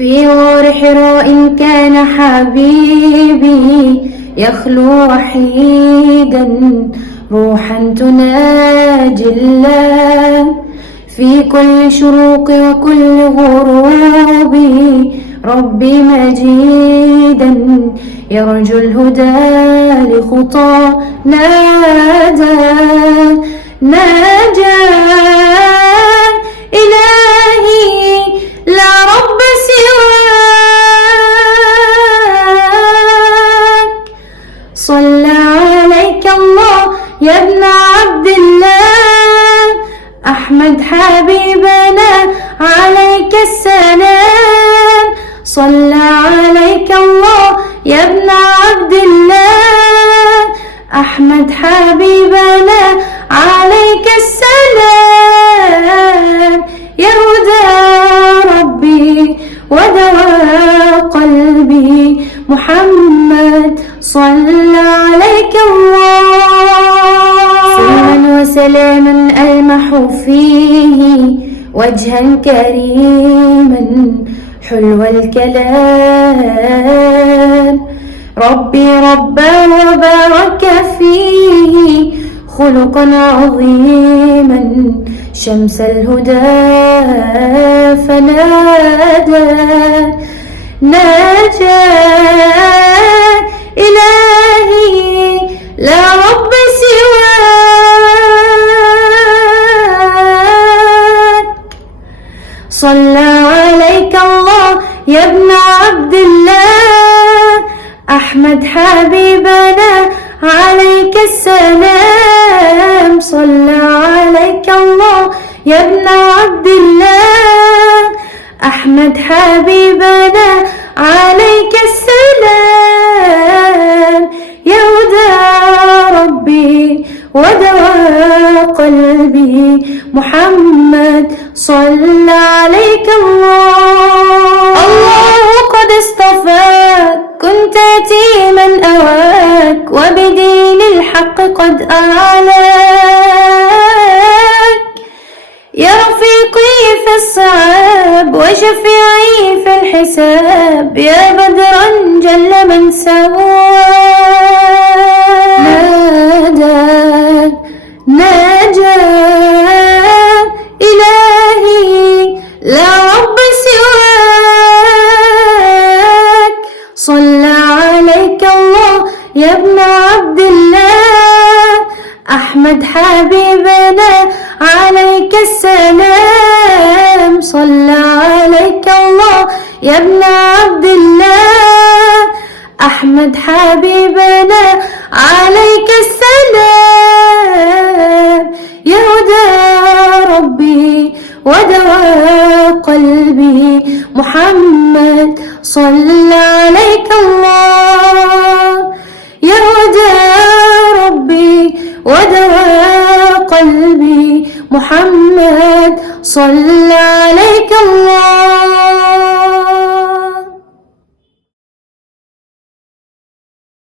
في غار حراء كان حبيبي يخلو وحيدا، روحا تناجي الله في كل شروق وكل غروب. ربي مجيدا يرجو الهدى لخطى ناجى إلهي لا رب سواك. صلى عليك الله يا ابن عبد الله، أحمد حبيبنا عليك السلام. صلى عليك الله يا ابن عبد الله، أحمد حبيبنا عليك السلام. يا هدى ربي ودواء قلبي محمد صلى عليك الله. سلما وسلاما ألمح فيه وجها كريما حلو الكلام. ربي ربى وبارك فيه خلقا عظيما شمس الهدى ناجى إلهي لا رب سواك. صلى عليك الله يا ابن عبد الله، أحمد حبيبنا عليك السلام. صلى عليك الله يا ابن عبد الله، أحمد حبيبنا عليك السلام. يا هدى ربي ودواء قلبي محمد صلى عليك الله. الله قد اصطفاك كنت يتيما أواك، وبدين الحق قد أعلاك. يا رفيقي في الصعاب وشفيعي في الحساب، يا بدرا جل من سواك. ناجى إلهي لا رب سواك. صلى عليك الله يا ابن عبد الله، أحمد حبيبنا عليك السلام. صلى عليك الله يا ابن عبد الله، أحمد حبيبنا عليك السلام. يا هدى ربي ودواء قلبي محمد صلى عليك الله. يا هدى ربي ودواء قلبي محمد صلى عليك الله.